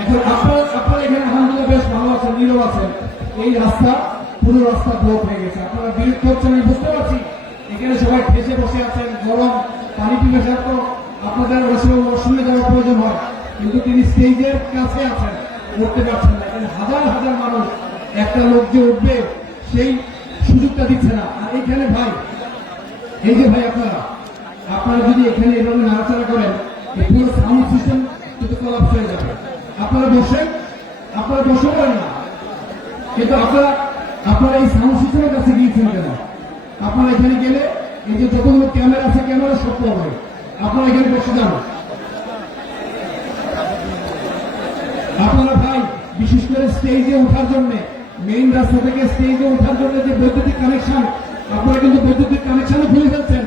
এখন আপনারা আপনারা এখানে আলহামদুলিল্লাহ বেশ ভালো আছেন, নীরব আছেন। এই রাস্তা, পুরো রাস্তা ব্লক হয়ে গেছে। আপনারা বিরক্ত হচ্ছেন আমি বুঝতে পারছি। এখানে সবাই ঠেসে বসে আছেন, গরম, পানি পিপাসা তো আপনাদের অসুবিধা দেওয়ার প্রয়োজন হয়। কিন্তু তিনি স্টেজের কাছে আছেন, উঠতে পারছেন না। এখানে হাজার হাজার মানুষ, একটা লোক যে উঠবে, সেই সুযোগটা দিচ্ছে না। আর এখানে ভাই, এই যে ভাই আপনারা আপনারা যদি এখানে এভাবে নাড়াচাড়া করেন পুরো সাউন্ড সিস্টেম কিন্তু কলাপস হয়ে যাবে। আপনারা বসেন, আপনারা বসে পারেন না। কিন্তু আপনারা আপনারা এই সাউন্ড সিস্টেমের কাছে গিয়েছেন কেন? আপনারা এখানে গেলে এই যে যতগুলো ক্যামেরা আছে, ক্যামেরা সব হবে আপনারা এখানে বসে যান। আপনারা ভাই, বিশেষ করে স্টেজে ওঠার জন্য মেইন রাস্তা থেকে স্টেজে ওঠার জন্য যে বৈদ্যুতিক কানেকশন আপনারা কিন্তু বৈদ্যুতিক কানেকশনও খুলে যাচ্ছেন।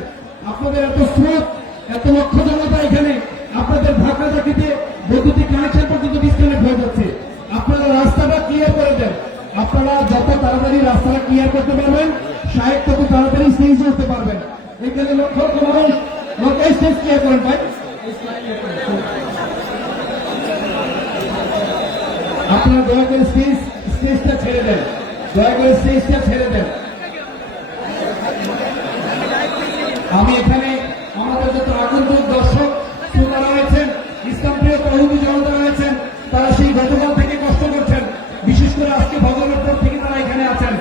আপনাদের এত স্রোত, এত লক্ষ জনতা এখানে, আপনাদের ধাক্কা ধাক্কিতে বৈদ্যুতিক কানেকশন পর্যন্ত ডিসকানেক্ট হয়ে যাচ্ছে। আপনারা রাস্তাটা ক্লিয়ার করে দেন। আপনারা যত তাড়াতাড়ি রাস্তাটা ক্লিয়ার করতে পারবেন, সাহেব তত তাড়াতাড়ি স্টেজে উঠতে পারবেন। এখানে লক্ষ লক্ষ মানুষ লোক স্টেজ ক্লিয়ার করেন ভাই। আপনারা দয়া করে স্টেজ স্টেজটা ছেড়ে দেন। দয়া করে স্টেজটা ছেড়ে দেন। আমি এখানে আমাদের যত আগন্তুক দর্শক শ্রোতারা রয়েছেন ইসলাম প্রিয় তহবিল জনতা রয়েছেন তারা সেই গতকাল থেকে কষ্ট করছেন বিশেষ করে আজকে ভগবানের পর থেকে তারা এখানে আছেন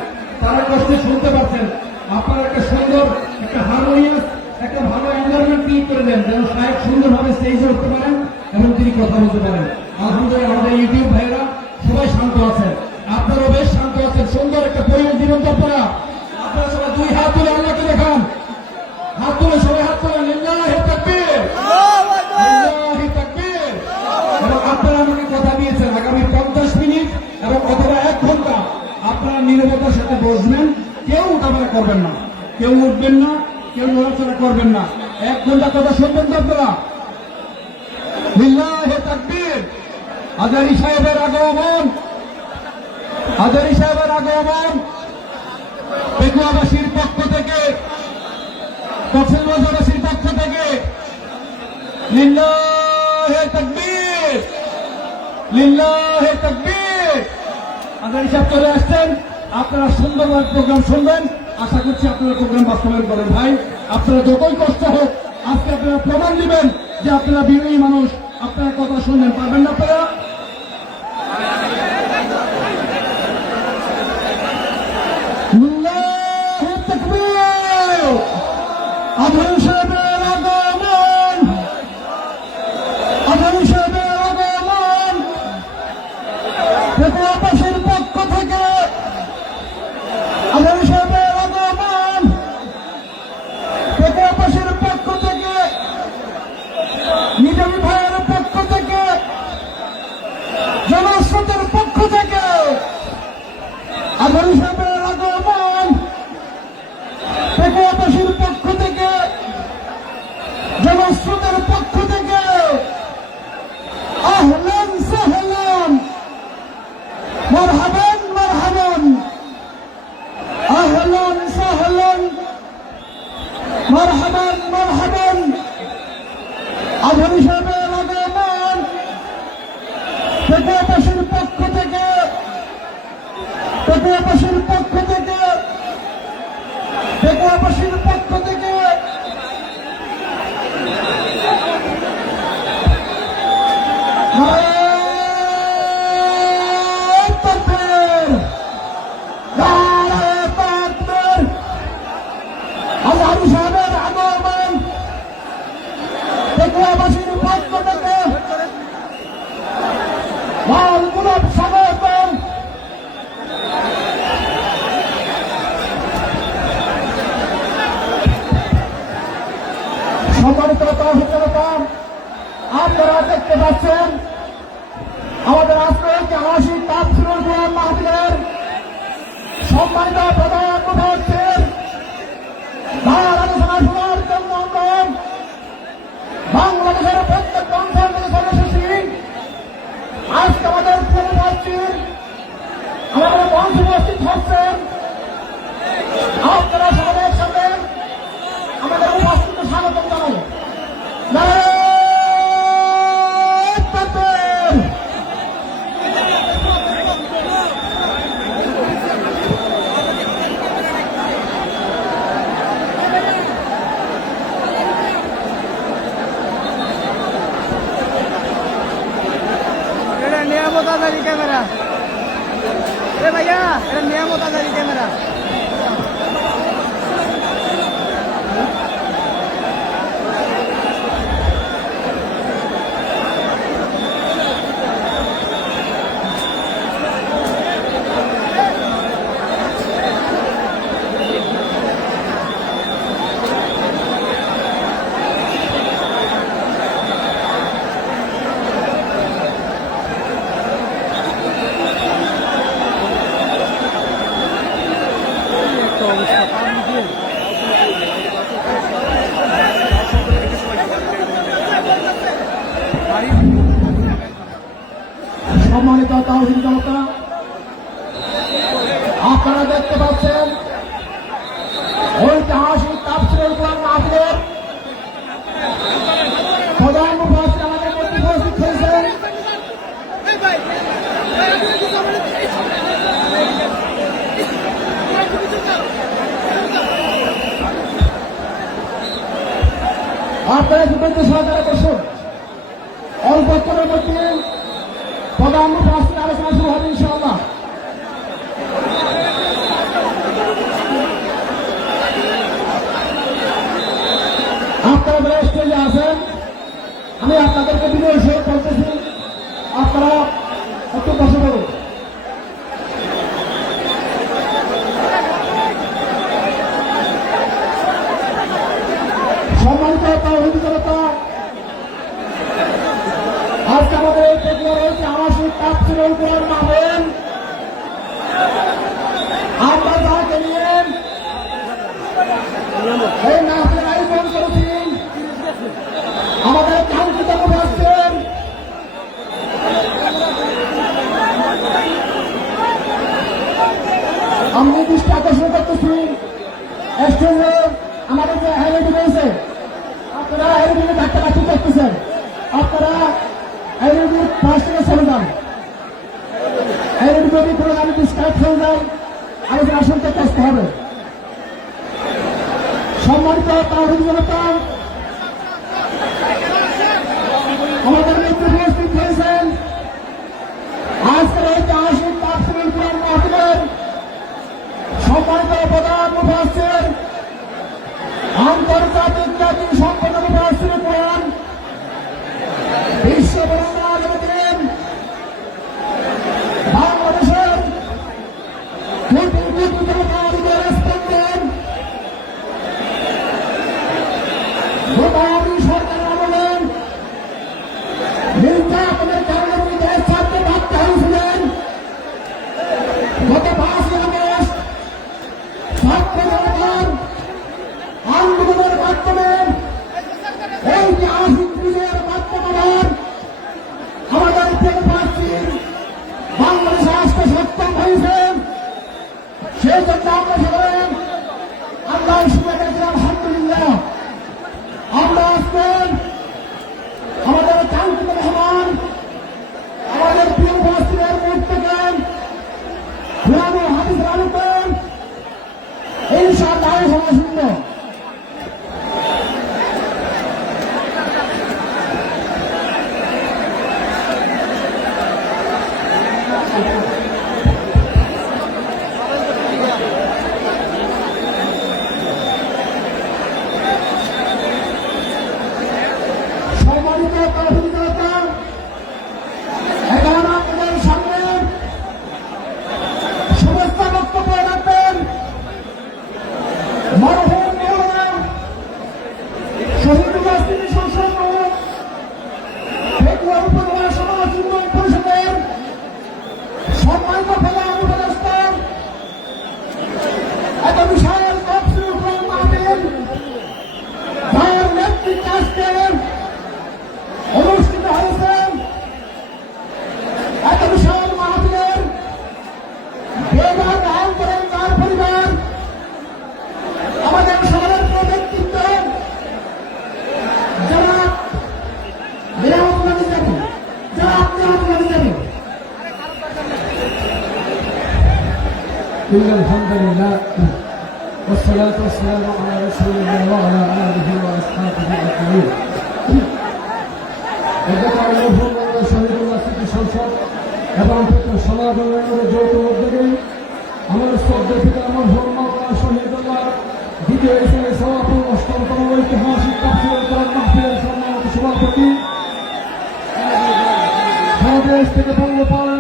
তারা কষ্ট শুনতে পাচ্ছেন আপনারা একটা সুন্দর একটা হারমোনিয়াস একটা ভালো এনভায়রনমেন্ট ক্রিয়েট করে দেন যেন সাহেব সুন্দরভাবে উঠতে পারেন এবং তিনি কথা বলতে পারেন। আলহামদুলিল্লাহ, আমাদের ইউটিউব ভাইয়েরা সবাই শান্ত আছেন। আপনারাও বেশ শান্ত আছেন, সুন্দর একটা পরিবেশ দিবেন তো আপনারা। সবাই দুই হাত তুলে আল্লাহকে দেখান। হাত তুলে সবাই হাত তুলে লিল্লাহি তাকবীর। লিল্লাহি তাকবীর। এবং আপনারা আমাকে কথা দিয়েছেন আগামী পঞ্চাশ মিনিট এবং অথবা এক ঘণ্টা। আপনারা নিরবতার সাথে বসবেন, কেউ উঠাবেলা করবেন না। কেউ উঠবেন না, কেউ নড়াচড়া করবেন না। এক ঘণ্টা কথা শুনবেন তো আপনারা। আজারি সাহেবের আগমন। আজারি সাহেবের আগমন। পেকুয়াবাসীর পক্ষ থেকে, কক্সবাজারবাসীর পক্ষ থেকে, লিল্লাহে তাকবীর। লিল্লাহে তাকবীর। আজারি সাহেব চলে আসছেন। আপনারা সুন্দরভাবে প্রোগ্রাম শুনবেন। আশা করছি আপনারা প্রোগ্রাম বাস্তবায়ন করেন ভাই। আপনারা যতই কষ্ট হোক, আজকে আপনারা প্রমাণ দিবেন। যে আপনারা বিনয়ী মানুষ আপনার কথা শুনবেন পারবেন না আপনারা? আধুনিক সাহেবের আগমন। পেকুয়াবাসীর পক্ষ থেকে জনস্রোতের পক্ষ থেকে, আহলান সাহলান। মারহাবান মারহাবান। আহলান সাহলান। মারহাবান মারহাবান। আধুনিক সাহেবের পেকুয়াবাসীর পক্ষ থেকে বেগুয়াবাসীর পক্ষ থেকে সম্মানিত তহবিলতা আপনারা দেখতে পাচ্ছেন, আমাদের আজকে একটি আশি তাপসিরুল কোরআন মাহফিলের। সম্মানিত প্রধান হচ্ছেন তার আলোচনা শোনার আমরা বাংলাদেশের প্রত্যেক অঞ্চল থেকে নিয়ামত আজারি ক্যামেরা এ ভাইয়া এটা নিয়ামত আজারি ক্যামেরা আপনারা দুটো সহকারে বসুন অল্পক্ষণের মধ্যে প্রধান রাষ্ট্রের আলোচনা শুরু হবে ইনশাআল্লাহ। আপনারা যারা স্টেজে আছেন, আমি আপনাদেরকে বিনয় সহ বলতেছি, আপনারা একটু বসে করুন আপনার মানেন আমরা তাকে নিয়ে এই মাহফিল আয়োজন করেছি আমাদের কাঙ্ক্ষিত করে আসছেন আমি নির্দিষ্ট যে আইডি রয়েছে আপনারা আইডি থাকতে বাকি করতেছেন আপনারা আইডি ফার্স্ট সম্মানিত তাহিদ জনতা আমাদের নেত্রী উপস্থিত হয়েছেন। আজকের ঐতিহাসিক তাফসিল কোরআন মাহফিলের সম্মানিত প্রধান আন্তর্জাতিক إن الحمد لله. والصلاة والسلام على رسول الله وعلى آله وأصحابه أجمعين. এদেরকে আল্লাহ শহীদুল্লাহ স্মৃতি সংসদ এবং সমাজ যৌথ উদ্যোগে আমার শ্রদ্ধা থেকে আমার ধর্মা শহীদুল্লাহ দ্বিতীয় হিসেবে সমাপন অষ্টমতম ঐতিহাসিক সভাপতি বাংলাদেশ থেকে বঙ্গপাল